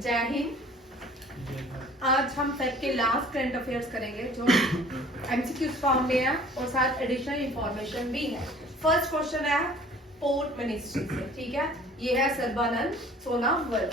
जय हिंद। आज हम सेट के लास्ट करंट अफेयर्स करेंगे जो एमसीक्यू फॉर्म में है और साथ एडिशनल इंफॉर्मेशन भी है। फर्स्ट क्वेश्चन है पोर्ट मिनिस्ट्री से, ठीक है। ये है सर्बानंद सोनोवाल।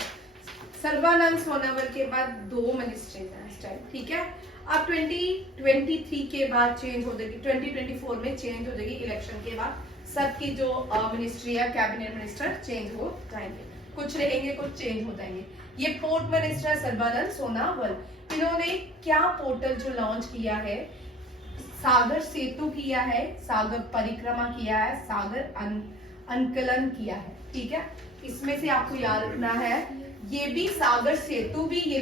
सर्बानंद सोनोवाल के बाद दो मिनिस्ट्रीज हैं इस टाइम, ठीक है। अब 2023 के बाद चेंज हो जाएगी, 2024 में चेंज हो जाएगी इलेक्शन के बाद। सबकी जो मिनिस्ट्री है, कैबिनेट मिनिस्टर चेंज हो जाएंगे, कुछ रहेंगे कुछ चेंज हो जाएंगे। ये पोर्ट मिनिस्टर है सर्बानंद सोनोवाल। इन्होंने क्या पोर्टल जो लॉन्च किया है, सागर सेतु किया है, सागर परिक्रमा किया है, सागर अंकलन किया है, ठीक है। इसमें से आपको याद रखना है, ये भी सागर सेतु भी ये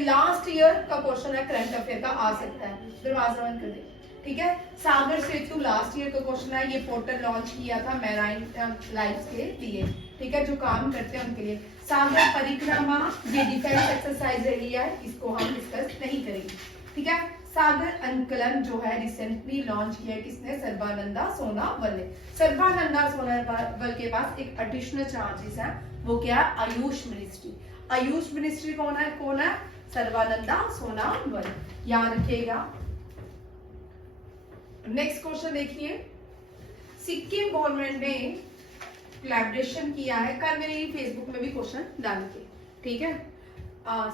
लास्ट ईयर का क्वेश्चन है, करंट अफेयर का आ सकता है। दरवाजा बंद कर दे, ठीक है। सागर सेतु लास्ट ईयर का क्वेश्चन है। ये पोर्टल लॉन्च किया था मैराइन लाइफ के लिए, ठीक है, जो काम करते हैं उनके लिए। सागर परिक्रमा ये डिफेंस एक्सरसाइज रही है, इसको हम डिस्कस नहीं करेंगे, ठीक है। सागर अंकलन जो है रिसेंटली लॉन्च किया है किसने, सर्बानंद सोनोवाल ने। सर्बानंद सोनोवाल के पास एक एडिशनल चार्जेस है, वो क्या है, आयुष मिनिस्ट्री। आयुष मिनिस्ट्री कौन है, सर्बानंद सोनोवाल, याद रखिएगा। नेक्स्ट क्वेश्चन देखिए, सिक्किम गवर्नमेंट ने कोलैबोरेशन किया है। कल मैंने फेसबुक में भी क्वेश्चन डाले थे, ठीक है।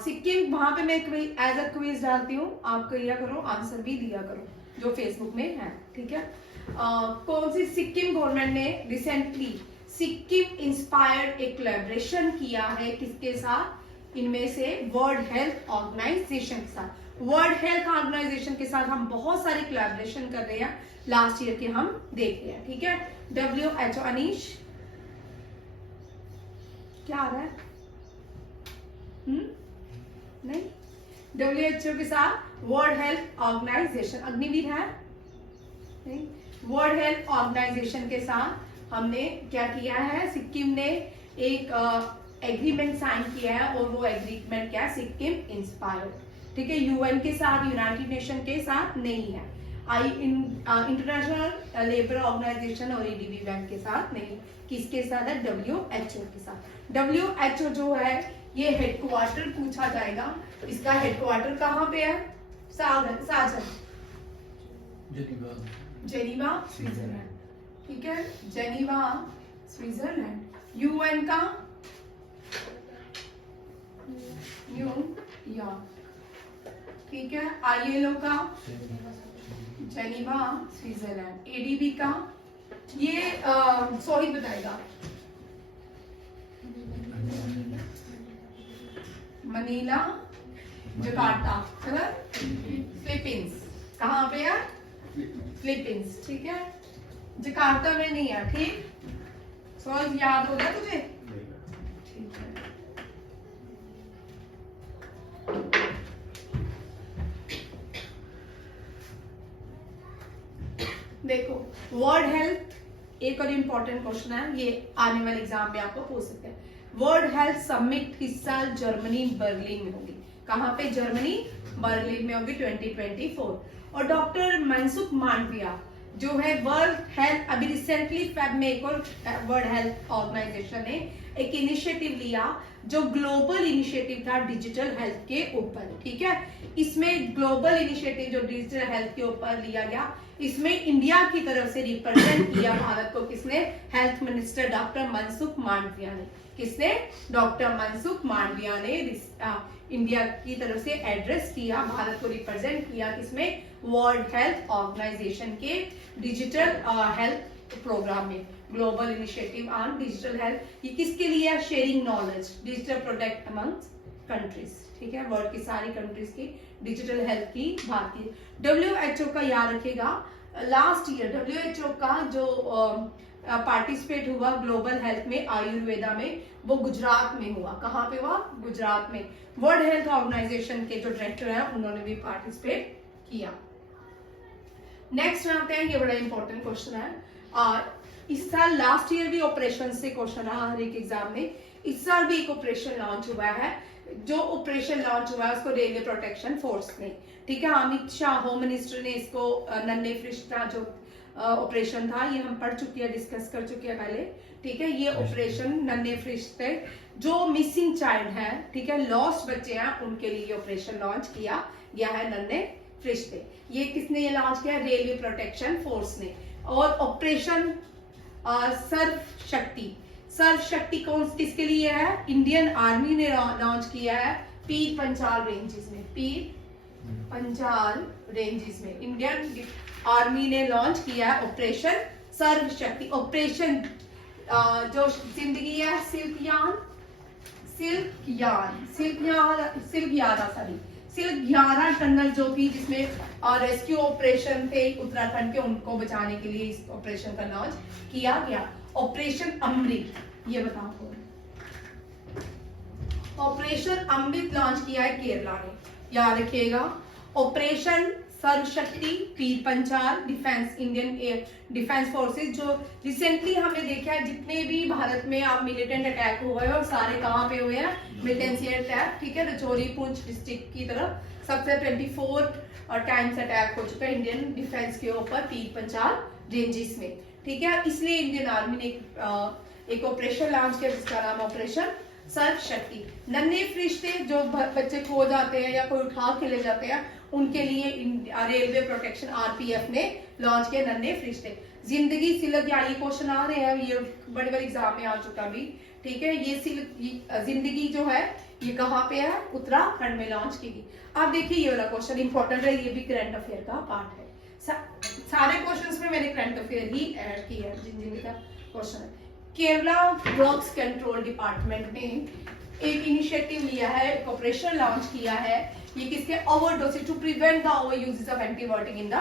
सिक्किम, वहां पे मैं एज अ क्विज डालती हूँ, आप किया करो, आंसर भी दिया करो जो फेसबुक में है, ठीक है। कौन सी सिक्किम गवर्नमेंट ने रिसेंटली सिक्किम इंस्पायर्ड एक कोलैबोरेशन किया है, किसके साथ, इनमें से वर्ल्ड हेल्थ ऑर्गेनाइजेशन के साथ। वर्ल्ड हेल्थ ऑर्गेनाइजेशन के साथ हम बहुत सारे कोलैबोरेशन कर रहे हैं, लास्ट ईयर के हम देख रहे हैं, ठीक है। WHO, अनीश क्या आ रहा है, नहीं, WHO के साथ वर्ल्ड हेल्थ ऑर्गेनाइजेशन, अग्निवीर है नहीं, वर्ल्ड हेल्थ ऑर्गेनाइजेशन के साथ हमने क्या किया है, सिक्किम ने एक एग्रीमेंट साइन किया है, और वो एग्रीमेंट क्या है, सिक्किम इंस्पायर्ड, ठीक है। UN के साथ, यूनाइटेड नेशन के साथ नहीं है, इंटरनेशनल लेबर ऑर्गेनाइजेशन और ADB बैंक के साथ नहीं, किसके साथ है, WHO के साथ। WHO जो है ये हेडक्वार्टर पूछा जाएगा, इसका हेडक्वार्टर कहाँ पे है, साजन, जेनीवा स्विट्जरलैंड, ठीक है, जेनीवा स्विट्जरलैंड। UN का न्यूयॉर्क, ठीक है। ILO का जेनीवा स्विट्जरलैंड। ADB का ये सोहित बताएगा, मनीला, जकार्ता, है ना, फिलीपींस, कहाँ पे है, फिलीपींस, ठीक है। जकार्ता में नहीं है, ठीक, सोहित याद हो गया तुझे, ठीक है। देखो, वर्ल्ड हेल्थ एक और इम्पोर्टेंट क्वेश्चन है, ये आने वाले एग्जाम में आपको पूछ सकते हैं। वर्ल्ड हेल्थ समिट इस साल जर्मनी बर्लिन में होगी, कहाँ पे, जर्मनी बर्लिन में होगी 2024। और डॉक्टर मनसुख मांडविया जो है वर्ल्ड हेल्थ, अभी रिसेंटली फेब में एक और वर्ल्ड हेल्थ ऑर्गेनाइजेशन ने एक इनिशिएटिव लिया जो ग्लोबल इनिशिएटिव था डिजिटल हेल्थ के ऊपर, ठीक है। इसमें ग्लोबल इनिशिएटिव जो डिजिटल हेल्थ के ऊपर लिया गया, इसमें इंडिया की तरफ से रिप्रेजेंट किया भारत को किसने, health minister doctor Mansukh Mandaviya ने। किसने, डॉक्टर मनसुख मांडविया ने इंडिया की तरफ से एड्रेस किया, भारत को रिप्रेजेंट किया, किसमें, वर्ल्ड हेल्थ ऑर्गेनाइजेशन के डिजिटल हेल्थ प्रोग्राम में, global initiative on digital health. ये किसके लिए है, sharing knowledge, digital product amongst countries, ठीक है, वर्ल्ड की सारी कंट्रीज की डिजिटल हेल्थ की बात की। WHO का याद रखेगा, लास्ट ईयर WHO का जो पार्टिसिपेट हुआ ग्लोबल हेल्थ में, आयुर्वेदा में, वो गुजरात में हुआ, कहाँ पे हुआ, गुजरात में। वर्ल्ड हेल्थ ऑर्गेनाइजेशन के जो डायरेक्टर हैं उन्होंने भी पार्टिसिपेट किया। नेक्स्ट आते हैं, ये बड़ा इंपॉर्टेंट क्वेश्चन है, इस साल लास्ट ईयर भी ऑपरेशन से क्वेश्चन रहा हर एक एग्जाम में, इस साल भी एक ऑपरेशन लॉन्च हुआ है। जो ऑपरेशन लॉन्च हुआ है उसको रेलवे प्रोटेक्शन फोर्स ने, ठीक है। अमित शाह होम मिनिस्टर ने इसको नन्हे फरिश्ता जो ऑपरेशन था, ये हम पढ़ चुके हैं, डिस्कस कर चुके हैं पहले, ठीक है। ये ऑपरेशन नन्हे फरिश्ते जो मिसिंग चाइल्ड है, ठीक है, लॉस्ट बच्चे हैं, उनके लिए ऑपरेशन लॉन्च किया गया है नन्हे फरिश्ते। ये किसने ये लॉन्च किया? रेलवे प्रोटेक्शन फोर्स ने। और ऑपरेशन सर्व शक्ति, सर्व शक्ति कौन किसके लिए है? इंडियन आर्मी ने लॉन्च किया है पीर पंचाल रेंजेस में, पीर पंचाल रेंजेस में इंडियन आर्मी ने लॉन्च किया है ऑपरेशन सर्व शक्ति। ऑपरेशन जो जिंदगी है सिल्क यारा टनल जो थी, जिसमें रेस्क्यू ऑपरेशन थे उत्तराखंड के, उनको बचाने के लिए इस ऑपरेशन का लॉन्च किया गया। ऑपरेशन अमृत, ये बताओ, ऑपरेशन अमृत लॉन्च किया है केरला ने, याद रखिएगा। Operation Sarvashakti, Pir Panjal, defence, Indian air defence forces, जो रिसेंटली हमने देखा है जितने भी भारत में आप मिलिटेंट अटैक हुए हैं, और सारे कहाँ पे हुए हैं? मिलिटेंसी अटैक, ठीक है, रजौरी पुंछ डिस्ट्रिक्ट की तरफ सबसे 24 टाइम्स अटैक हो चुका है इंडियन डिफेंस के ऊपर पीर पंचाल रेंजेस में, ठीक है। इसलिए इंडियन आर्मी ने एक ऑपरेशन लॉन्च किया जिसका नाम ऑपरेशन सर्व शक्ति। नन्हे फरिश्ते जो बच्चे खो जाते हैं या कोई उठा के ले जाते हैं, उनके लिए रेलवे प्रोटेक्शन आरपीएफ ने लॉन्च किया नन्हे फरिश्ते। जिंदगी सिलक, या ये क्वेश्चन आ रहे हैं, ये बड़े बड़े एग्जाम में आ चुका भी, ठीक है। ये जिंदगी जो है ये कहाँ पे है? उत्तराखंड में लॉन्च की गई। अब देखिए ये वाला क्वेश्चन इंपॉर्टेंट है, ये भी करंट अफेयर का पार्ट है। सारे क्वेश्चंस में मैंने करंट अफेयर ही ऐड किया है, जिंदगी का क्वेश्चन है। केरला ड्रग्स कंट्रोल डिपार्टमेंट ने एक इनिशिएटिव लिया है, एक ऑपरेशन लॉन्च किया है। ये किसके? Overdoses to prevent the over uses of antibiotic in the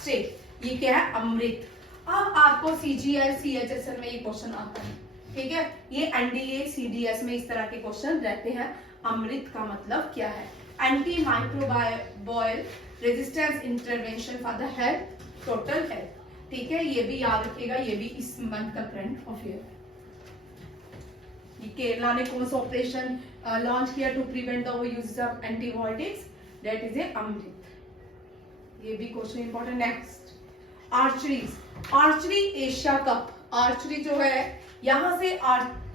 state. ये क्या है? अमृत। अब आपको सीजीएल सीएचएसएल में ये क्वेश्चन आता है, ठीक है। ये एनडीए सीडीएस में इस तरह के क्वेश्चन रहते हैं। अमृत का मतलब क्या है? Anti microbial resistance intervention for the health, total health, ठीक है। ये भी याद रखिएगा, ये भी इस मंथ का करंट अफेयर है। केरला ने कौन सा ऑपरेशन लॉन्च किया to prevent the use of antibiotics? That is a Amrit. ये भी question important. Next, archery Asia cup. Archery जो है यहां से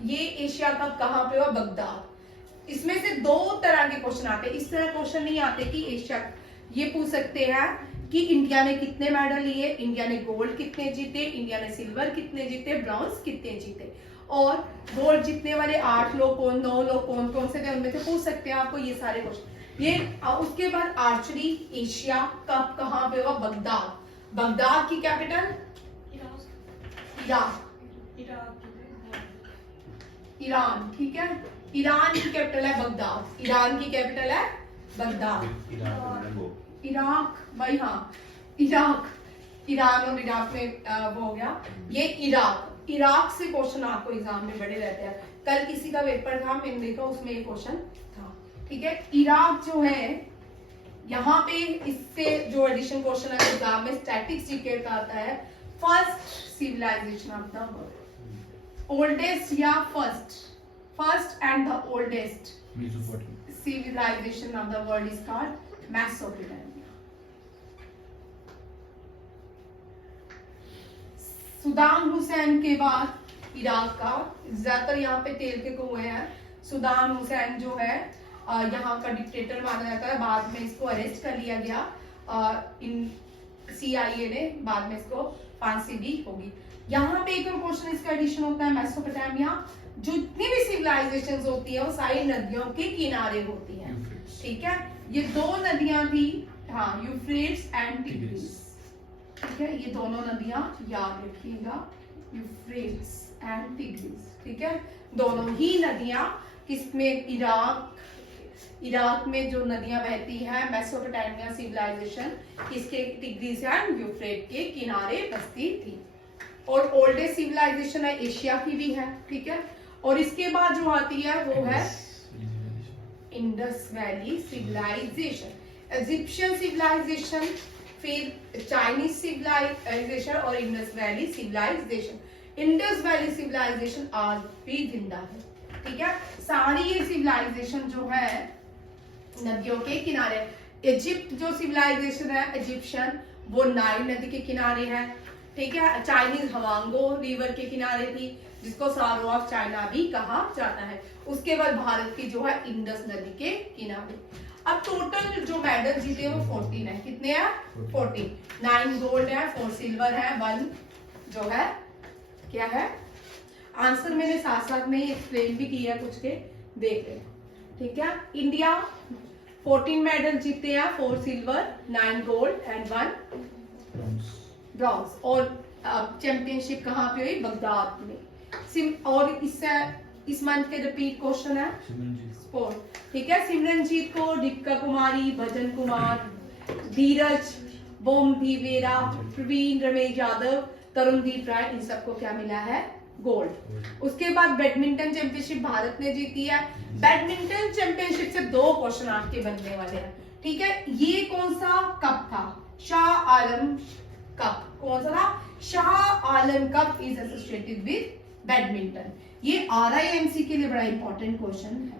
ये एशिया कप कहां पे हुआ? बगदाद। इसमें से दो तरह के क्वेश्चन आते हैं। इस तरह क्वेश्चन नहीं आते कि एशिया, ये पूछ सकते हैं कि इंडिया ने कितने मेडल लिए, इंडिया ने गोल्ड कितने जीते, इंडिया ने सिल्वर कितने जीते, ब्रॉन्ज कितने जीते, और गोल्ड जीतने वाले 8 लोग कौन, 9 लोग कौन से थे, उनमें से पूछ सकते हैं आपको ये सारे क्वेश्चन। ये उसके बाद आर्चरी एशिया कप कहाँ पे हुआ? बगदाद। बगदाद की कैपिटल? ईरान, ठीक है। ईरान की कैपिटल है बगदाद। ईरान की कैपिटल है बगदाद। इराक, भाई हाँ, ईरान और इराक में वो हो गया। ये इराक से क्वेश्चन आपको एग्जाम में बड़े रहते हैं। कल किसी का पेपर था, मैंने देखा उसमें ये क्वेश्चन था, ठीक है। इराक जो है यहाँ पे, इससे जो एडिशन क्वेश्चन है एग्जाम में स्टैटिक्स जीके का आता है। First civilization of the world, oldest या first and the oldest civilization of the world is called Mesopotamia. Saddam Hussein के बाद इराक का, ज्यादातर यहाँ पे तेल के कुएं हैं। सुदाम हुसैन जो है यहाँ का डिक्टेटर माना जाता है। बाद में इसको अरेस्ट कर लिया गया इन CIA ने, बाद में इसको फांसी भी होगी। यहाँ पे एक और क्वेश्चन इसका एडिशन होता है। मेसोपोटामिया, जितनी भी सिविलाइजेशंस होती है वो सारी नदियों के किनारे होती हैं, ठीक है। ये दो नदियां थी, हाँ, यूफ्रेट्स एंड टिग्रिस, ठीक है। ये दोनों नदियां याद रखिएगा, यूफ्रेट्स एंड टिग्रिस, ठीक है। दोनों ही नदियां किसमें? इराक में जो नदियां बहती हैं, मेसोपोटामिया सिविलाइजेशन किसके? टिग्रिस एंड यूफ्रेट के किनारे बसती थी। और ओल्डेस्ट सिविलाइजेशन है एशिया की भी है, ठीक है। और इसके बाद जो आती है वो है Indus valley civilisation, Egyptian civilisation, फिर चाइनीज सिविलाइजेशन और Indus valley civilisation. Indus valley civilisation आज भी जिंदा है, ठीक है। सारी ये सिविलाइजेशन जो है नदियों के किनारे। इजिप्ट जो सिविलाइजेशन है इजिप्शियन, वो नाइल नदी के किनारे है, ठीक है। चाइनीज हवांगो रिवर के किनारे थी। जिसको सारो ऑफ चाइना भी कहा जाता है। उसके बाद भारत की जो है इंडस नदी के किनारे। अब टोटल जो मेडल जीते वो 14 है। कितने हैं? 14। 9 गोल्ड है, 4 सिल्वर है, 1 जो है क्या है? आंसर मैंने साथ साथ में ही एक्सप्लेन भी किया कुछ के, देख रहे। ठीक है, इंडिया 14 मेडल जीते हैं, 4 सिल्वर, 9 गोल्ड एंड 1 ब्रॉन्ज। और चैंपियनशिप कहाँ पे हुई? बगदाद में। और इस मंथ के रिपीट क्वेश्चन है स्पोर्ट। ठीक है, सिमरनजीत को दीपिका कुमारी, भजन कुमार, धीरज बोमधीवेरा, प्रवीण रमेश यादव, तरुणदीप राय, इन सबको क्या मिला है? गोल्ड। उसके बाद बैडमिंटन चैंपियनशिप भारत ने जीती है। बैडमिंटन चैंपियनशिप से 2 क्वेश्चन आपके बनने वाले हैं। ठीक है, ये कौन सा कप था? Shah Alam cup. कौन सा था? Shah Alam cup is associated with badminton. ये RIMC के लिए बड़ा इंपॉर्टेंट क्वेश्चन है।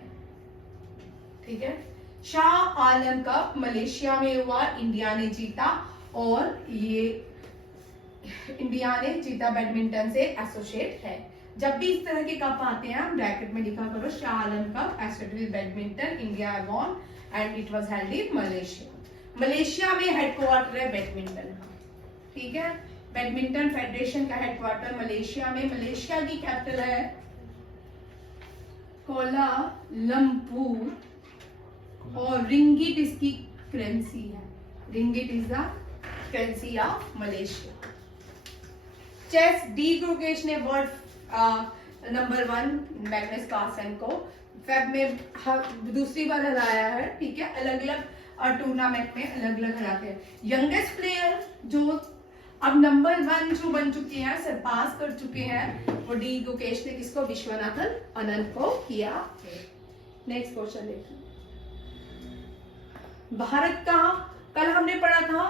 ठीक है, शाह आलम कप मलेशिया में हुआ, इंडिया ने जीता, और ये इंडिया ने जीता बैडमिंटन से एसोसिएट है। जब भी इस तरह के कप आते हैं ब्रैकेट में लिखा करो Shah Alam cup associated with badminton, India won and it was held in Malaysia. Malaysia में हेडक्वार्टर है बैडमिंटन का। ठीक है, बैडमिंटन फेडरेशन का हेडक्वार्टर मलेशिया में। मलेशिया की कैपिटल है कोलालमपुर, और रिंगिट इसकी करेंसी है। Ringgit is the currency of Malaysia. Chess, D Gukesh ने वर्ल्ड नंबर 1 मैग्नस कार्लसन को फेब में दूसरी बार हराया है। ठीक है, अलग अलग टूर्नामेंट में अलग अलग हराते हैं। यंगेस्ट प्लेयर जो अब नंबर 1 जो बन चुके हैं, सरपास कर चुके हैं, वो डी गुकेश ने किसको? विश्वनाथन आनंद को किया। नेक्स्ट क्वेश्चन देखिए, भारत का कल हमने पढ़ा था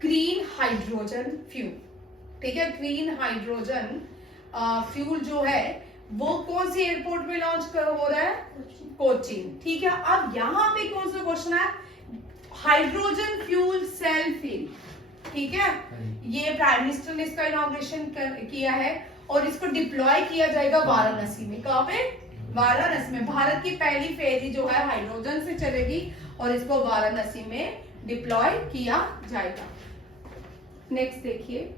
ग्रीन हाइड्रोजन फ्यूल। ठीक है, ग्रीन हाइड्रोजन फ्यूल जो है वो कौन सी एयरपोर्ट में लॉन्च हो रहा है? कोचीन। ठीक है, अब यहाँ पे कौन सा क्वेश्चन है? Hydrogen fuel cell field. ठीक है, ये प्राइम मिनिस्टर ने इसका इनॉग्रेशन किया है, और इसको डिप्लॉय किया जाएगा वाराणसी में। कहाँ पे? वाराणसी में। भारत की पहली फेरी जो है हाइड्रोजन से चलेगी, और इसको वाराणसी में डिप्लॉय किया जाएगा। नेक्स्ट देखिए,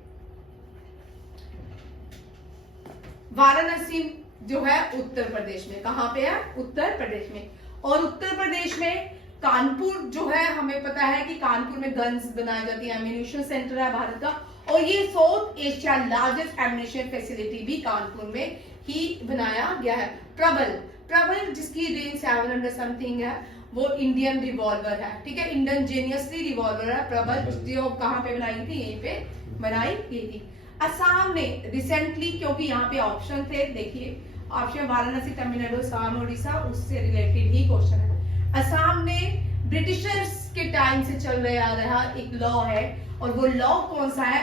वाराणसी जो है उत्तर प्रदेश में। कहां पे है? उत्तर प्रदेश में। और उत्तर प्रदेश में कानपुर जो है, हमें पता है कि कानपुर में गन्स बनाई जाती है, एम्यूनिशन सेंटर है भारत का, और ये south Asia largest ammunition facility भी कानपुर में ही बनाया गया है। प्रबल जिसकी रेंज 700 समथिंग है, वो इंडियन रिवॉल्वर है। ठीक है, इंडियनजेनियसली रिवॉल्वर है प्रबल, जो कहां पे बनाई थी? यहीं पे बनाई गई थी। असम में रिसेंटली, क्योंकि यहाँ पे ऑप्शन थे, देखिए ऑप्शन वाराणसी, तमिलनाडु, असम, उड़ीसा, उससे रिलेटेड ही क्वेश्चन है। असम में ब्रिटिशर्स के टाइम से चल रहा आ रहा एक लॉ है, और वो लॉ कौन सा है?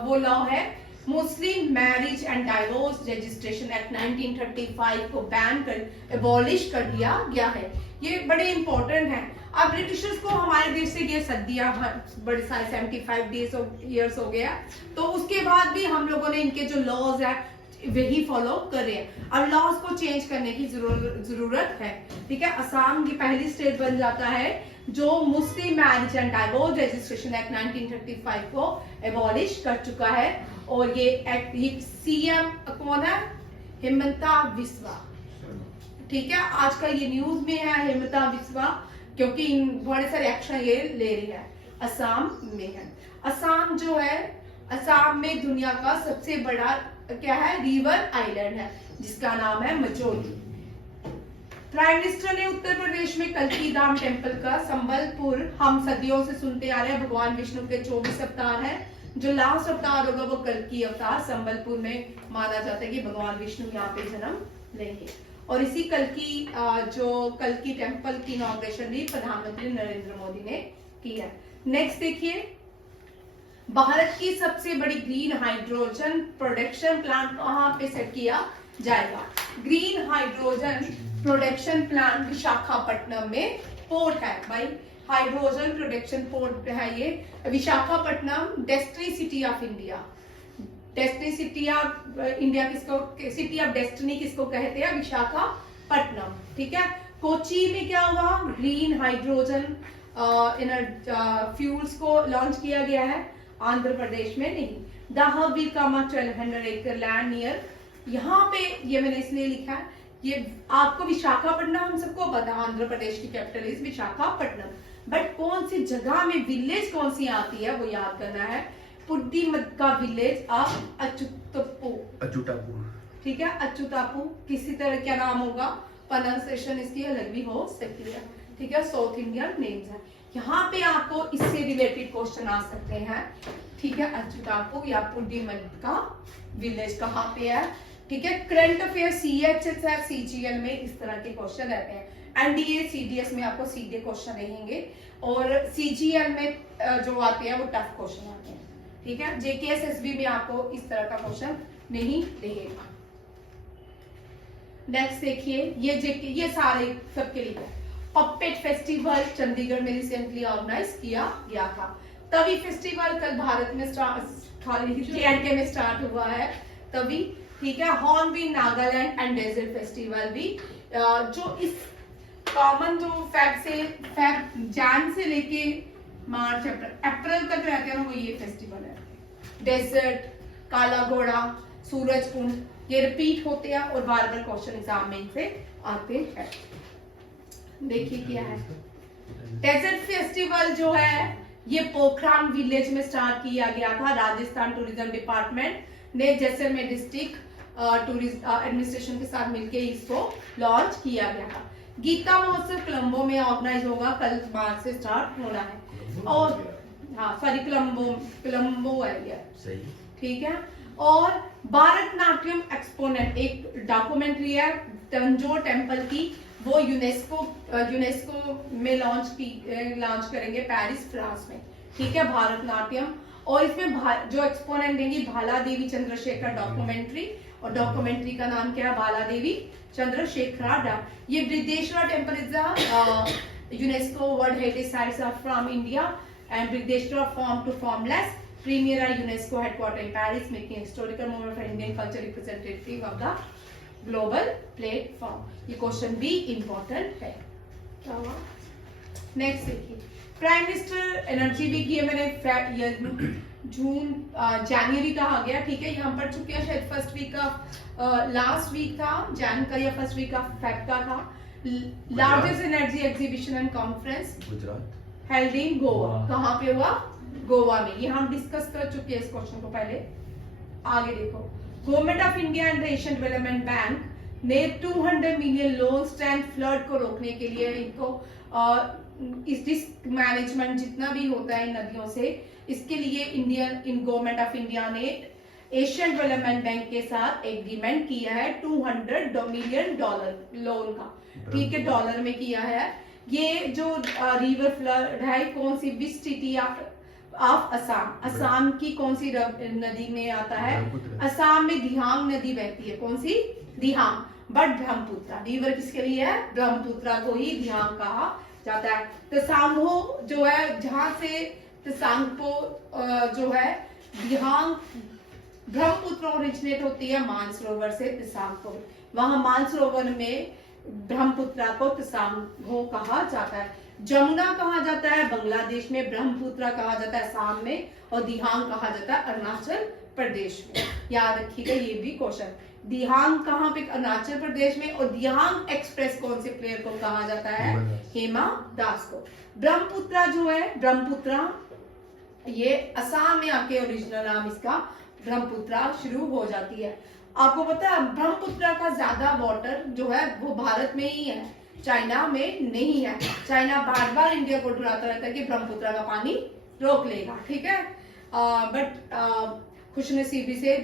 वो लॉ है मुस्लिम marriage and divorce registration act 1935 को बैन कर, एबॉलिश कर दिया गया है। ये बड़े इंपॉर्टेंट है। अब ब्रिटिशर्स को हमारे देश से ये सदियां बड़े सारे 75 ईयर्स हो गया, तो उसके बाद भी हम लोगों ने इनके जो लॉज है वही फॉलो कर रहे हैं। अब लॉज को चेंज करने की जरूरत है। ठीक है, असम की पहली स्टेट बन जाता है जो मुस्लिम marriage and divorce registration act 1935 को एबॉलिश कर चुका है। और ये एक्ट, ये सीएम कौन है? हेमंता बिस्वा। ठीक है, आज का ये न्यूज में है हेमंता बिस्वा, क्योंकि बड़े सारे एक्शन ये ले रही है। असम में है। असम जो है, असम में दुनिया का सबसे बड़ा क्या है? रिवर आइलैंड है, जिसका नाम है मजोली। प्राइम मिनिस्टर ने उत्तर प्रदेश में कल्की धाम टेम्पल का संबलपुर, हम सदियों से सुनते आ रहे हैं, भगवान विष्णु के 24 अवतार है, जो लास्ट अवतार होगा वो कल्की अवतार संबलपुर में माना जाता है कि भगवान विष्णु यहाँ पे जन्म लेंगे। और इसी कल्की टेम्पल की इनॉग्रेशन भी प्रधानमंत्री नरेंद्र मोदी ने की है। नेक्स्ट देखिए, भारत की सबसे बड़ी ग्रीन हाइड्रोजन प्रोडक्शन प्लांट कहां पे सेट किया जाएगा? Green hydrogen production plant Visakhapatnam में पोर्ट है भाई। हाइड्रोजन प्रोडक्शन पोर्ट है ये Visakhapatnam, destiny city of India. Destiny city of India किसको, सिटी ऑफ डेस्टिनी किसको कहते हैं, विशाखापट्टनम। ठीक है, कोची में क्या हुआ, ग्रीन हाइड्रोजन फ्यूल्स को लॉन्च किया गया है, आंध्र प्रदेश में नहीं। द हब विल कम 1200 एकड़ लैंड नियर, यहाँ पे ये मैंने इसलिए लिखा है, ये आपको विशाखापट्टनम हम सबको पता है, आंध्र प्रदेश की कैपिटल इज विशाखापट्टनम, बट कौन सी जगह में, विलेज कौन सी आती है वो याद करना है। पुड्डीमक्का विलेज ऑफ अच्युतापू, ठीक है, अच्युतापू किसी तरह क्या नाम होगा, प्रोनाउंसिएशन इसकी अलग भी हो सकती है। ठीक है, साउथ इंडियन नेम्स है। यहाँ पे आपको इससे रिलेटेड क्वेश्चन आ सकते हैं। ठीक है, अच्युतापू या पुड्डीमक्का विलेज कहाँ पे है। ठीक है, करंट अफेयर CHS CGL में इस तरह के क्वेश्चन रहते हैं। NDA CDS में आपको सीधे क्वेश्चन रहेंगे और CGL में जो आते हैं वो टफ क्वेश्चन आते हैं। ठीक है, JKSSB में आपको इस तरह का क्वेश्चन नहीं रहेगा। नेक्स्ट देखिए, ये सारे सबके लिए पपेट फेस्टिवल चंडीगढ़ में रिसेंटली ऑर्गेनाइज किया गया था। तभी फेस्टिवल कल भारत में J&K में स्टार्ट हुआ है तभी। ठीक है, Hornbill Nagaland and desert festival भी जो इस कॉमन जो फेब जैन से लेके मार्च अप्रैल तक रहते हैं वो ये फेस्टिवल है। डेजर्ट, काला घोड़ा, सूरज कुंड, ये रिपीट होते हैं और बार बार क्वेश्चन एग्जाम में से आते हैं। देखिए क्या है, डेजर्ट फेस्टिवल जो है ये पोखरान विलेज में स्टार्ट किया गया था। राजस्थान टूरिज्म डिपार्टमेंट ने जैसलमेर डिस्ट्रिक्ट टूरिस्ट एडमिनिस्ट्रेशन के साथ मिलकर इसको लॉन्च किया गया था। गीता महोत्सव कोलंबो में ऑर्गेनाइज होगा, कल मार्च से स्टार्ट होना है। और हाँ सॉरी, कोलंबो है सही। ठीक है, और भारतनाट्यम एक्सपोनेंट एक डॉक्यूमेंट्री है तंजौर टेम्पल की, वो यूनेस्को में लॉन्च करेंगे पेरिस फ्रांस में। ठीक है, भारतनाट्यम, और इसमें जो एक्सपोनेंट देंगी भाला देवी चंद्रशेखर डॉक्यूमेंट्री, और डॉक्यूमेंट्री का नाम क्या है, भाला देवी चंद्रशेखरा। ये Brihadeeswara temple is UNESCO world heritage sites are from India and Brihadeeswara form to formless Premier at UNESCO headquarters in Paris, making historical moment for Indian culture representative of the global platform. ये question भी important है। क्या हुआ? Next देखिए, prime minister energy week, ये मैंने जनवरी का आ गया। ठीक है, ये हम पढ़ चुके हैं, शायद फर्स्ट वीक का लास्ट वीक था जैन का या फर्स्ट वीक का फेब का था। Largest energy exhibition and conference Gujarat held in Goa. कहाँ पे हुआ? गोवा में। ये हम डिस्कस कर चुके हैं इस क्वेश्चन को पहले। आगे देखो, government of India and Asian development bank ने 200 मिलियन लोन स्टैंड फ्लड को रोकने के लिए इनको इस रिस्क मैनेजमेंट जितना भी होता है नदियों से, इसके लिए गवर्नमेंट ऑफ इंडिया ने एशियन डेवलपमेंट बैंक के साथ एग्रीमेंट किया है $200 मिलियन लोन का। ठीक है, डॉलर में किया है। ये जो रिवर फ्लड है, कौन सी सिटी ऑफ असम की कौन सी नदी में आता है? असम में दिहांग नदी बहती है। कौन सी? दिहांग। बट ब्रह्मपुत्र रिवर किसके लिए है? ब्रह्मपुत्र को ही दिहांग कहा जाता है। तसांगो जो है, जहां से तसांगपो जो है दिहांग ब्रह्मपुत्र ओरिजिनेट होती है मानसरोवर से तसांगपो, वहां मानसरोवर में ब्रह्मपुत्र को तसांगो कहा जाता है। जमुना कहा जाता है बांग्लादेश में, ब्रह्मपुत्र कहा जाता है असम में, और दिहांग कहा जाता है अरुणाचल प्रदेश में। याद रखिएगा ये भी क्वेश्चन। दिहांग कहाँ पे? अरुणाचल प्रदेश में। और दिहांग एक्सप्रेस कौन से प्लेयर को कहा जाता है? हेमा दास को। ब्रह्मपुत्र जो है, ब्रह्मपुत्र ये असम में आके ओरिजिनल नाम इसका ब्रह्मपुत्र शुरू हो जाती है। आपको पता है ब्रह्मपुत्र का ज्यादा वाटर जो है वो भारत में ही है, चाइना में नहीं है। चाइना बार बार इंडिया को डराता रहता है कि ब्रह्मपुत्र का पानी रोक लेगा। ठीक है, खुशनसीबी से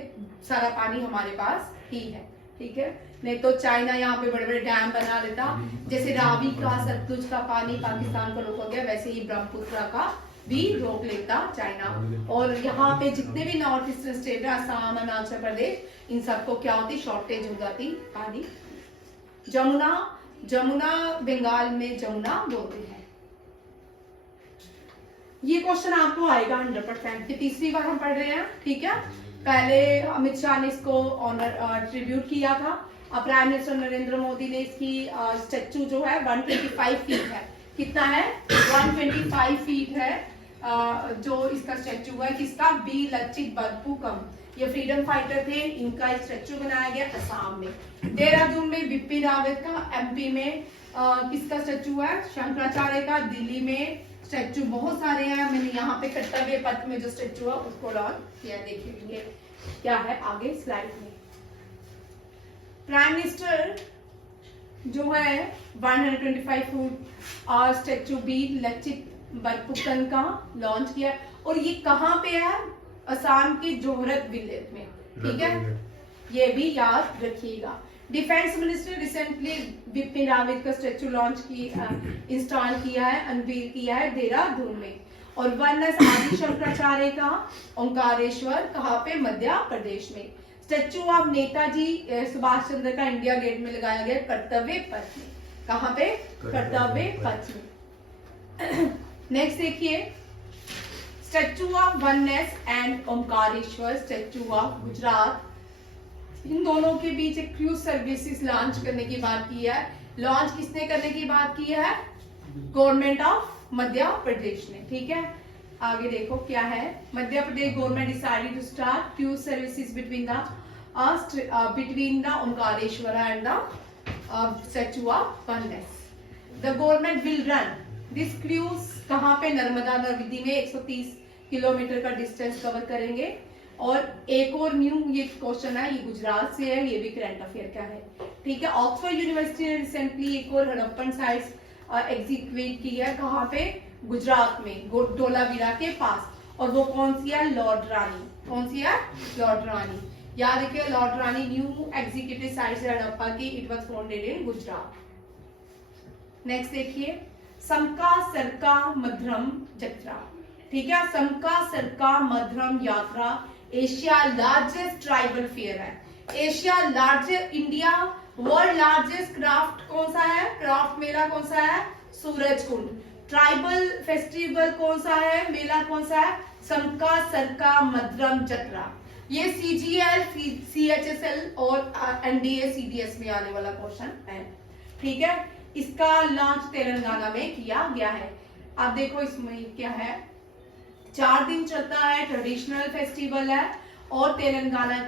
सारा पानी हमारे पास ही है। ठीक है, नहीं तो चाइना यहाँ पे बड़े बड़े डैम बना लेता, जैसे रावी का सतलुज का पानी पाकिस्तान को रोका गया, वैसे ही ब्रह्मपुत्र का भी रोक लेता चाइना। और यहाँ पे जितने भी नॉर्थ ईस्टर्न स्टेट है, असम, अरुणाचल प्रदेश, इन सबको क्या होती? शॉर्टेज हो जाती पानी। जमुना बंगाल में जमुना बोलते हैं। ये क्वेश्चन आपको आएगा 100%। तीसरी बार हम पढ़ रहे हैं। ठीक है, पहले अमित शाह ने इसको ऑनर ट्रिब्यूट किया था। अब प्राइम मिनिस्टर नरेंद्र मोदी ने इसकी स्टैचू जो है 125 फीट है। कितना है? 125 फीट है जो इसका स्टैचू है। किसका? वीर लचित बरफुकन, ये फ्रीडम फाइटर थे, इनका स्टैचू बनाया गया असम में। देहरादून में बिपिन रावत का, एमपी में किसका स्टैचू है? शंकराचार्य का। दिल्ली में स्टैचू बहुत सारे हैं। मैंने यहाँ पे कर्तव्य पथ में जो स्टैचू है उसको लॉन्च किया। देखिए क्या है आगे स्लाइड में। प्राइम मिनिस्टर जो है 125 फुट और स्टैचू वीर लचित बरफुकन का लॉन्च किया। और ये कहाँ पे है? असम के जोहरत विलेज में। ठीक है, ये भी याद रखिएगा। Defence minister recently Bipin Rawat का स्टैचू लॉन्च इंस्टॉल किया है, अनवील किया है देहरादून में। और वर्णस आदि शंकराचार्य का ओंकारेश्वर कहाँ पे? मध्य प्रदेश में। स्टैचू ऑफ नेताजी सुभाष चंद्र का इंडिया गेट में लगाया गया कर्तव्य पथ में। कहाँ पे? कर्तव्य पथ में। नेक्स्ट देखिए, statue of oneness and Omkareshwar, statue of Gujarat, इन दोनों के बीच एक क्रूज सर्विसेज लॉन्च करने की बात की है। लॉन्च किसने करने की बात की है? गवर्नमेंट ऑफ मध्य प्रदेश ने। ठीक है, आगे देखो क्या है। Madhya Pradesh government decided to start cruise services between the Omkareshwar and the statue of oneness. The government will run this cruise कहाँ पे? नर्मदा नदी में 130 किलोमीटर का डिस्टेंस कवर करेंगे। और एक और न्यू ये क्वेश्चन है, ये गुजरात से है, ये भी करंट अफेयर का है। ठीक है, ऑक्सफोर्ड यूनिवर्सिटी ने रिसेंटली एक और हड़प्पन साइट्स एग्जीक्यूट की है। कहाँ पे? गुजरात में, धोलावीरा के पास। और वो कौन सी है? लॉर्ड रानी। कौन सी है? लॉर्ड रानी। याद रखिए, लॉर्ड रानी न्यू एग्जीक्यूटिव साइट्स हड़प्पा की। It was founded in Gujarat. Next देखिए, समका सरका मध्यम यात्रा। ठीक है, समका सरका मध्यम यात्रा एशिया लार्जेस्ट ट्राइबल फेयर है। Asia largest, India world largest craft कौन सा है? क्राफ्ट मेला कौन सा है? सूरजकुंड। ट्राइबल फेस्टिवल कौन सा है? मेला कौन सा है? समका सरका मध्यम यात्रा। ये CGL, CHSL और NDA CDS में आने वाला क्वेश्चन है। ठीक है, इसका लॉन्च तेलंगाना में किया गया है। आप देखो इसमें क्या है, 4 दिन चलता है, ट्रेडिशनल फेस्टिवल है। और तेलंगाना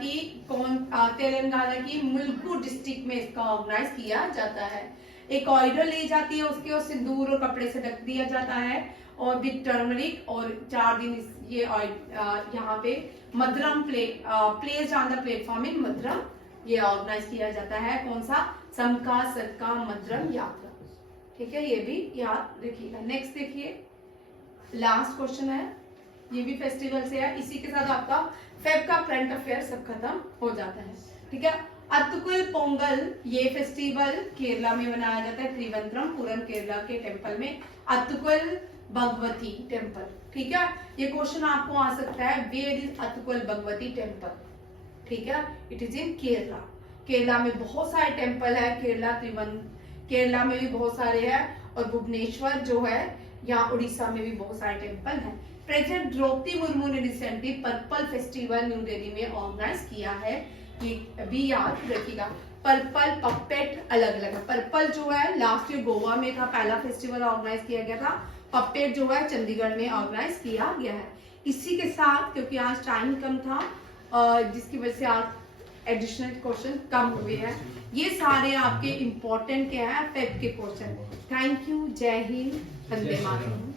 की मुलुगु डिस्ट्रिक्ट में इसका ऑर्गेनाइज किया जाता है। एक कॉरिडोर ले जाती है उसके, और सिंदूर और कपड़े से ढक दिया जाता है और विद टर्मरिक। और 4 दिन ये यहाँ पे मधुरम प्लेस ऑन द प्लेटफॉर्म इन मधुरम ये ऑर्गेनाइज किया जाता है। कौन सा? समका सरका मधुरम यात्रा। ठीक है, ये भी याद रखिएगा। नेक्स्ट देखिए, लास्ट क्वेश्चन है, ये भी फेस्टिवल से है। इसी के साथ आपका फेब का करंट अफेयर सब खत्म हो जाता है। ठीक है, अतुकुल पोंगल ये फेस्टिवल केरला में मनाया जाता है, त्रिवंद्रमपुरम केरला के टेम्पल में अतुकुल भगवती टेम्पल। ठीक है, ये क्वेश्चन आपको आ सकता है, वेयर इज अतुकुल भगवती टेम्पल? ठीक है, it is in Kerala. Kerala में बहुत सारे टेम्पल है। केरला में भी बहुत सारे हैं। और भुवनेश्वर जो है, यहाँ उड़ीसा में भी बहुत सारे टेम्पल हैं। प्रेसिडेंट द्रौपदी मुर्मू ने recently purple festival new Delhi में ऑर्गेनाइज किया है। ये भी याद रखिएगा। पर्पल पपेट अलग अलग है। पर्पल जो है लास्ट ईयर गोवा में था, पहला फेस्टिवल ऑर्गेनाइज किया गया था। पपेट जो है चंडीगढ़ में ऑर्गेनाइज किया गया है। इसी के साथ, क्योंकि आज टाइम कम था, जिसकी वजह से आज एडिशनल क्वेश्चन कम हुए हैं। ये सारे आपके इम्पोर्टेंट क्या है फेब के क्वेश्चन। थैंक यू, जय हिंद, वंदे मातरम।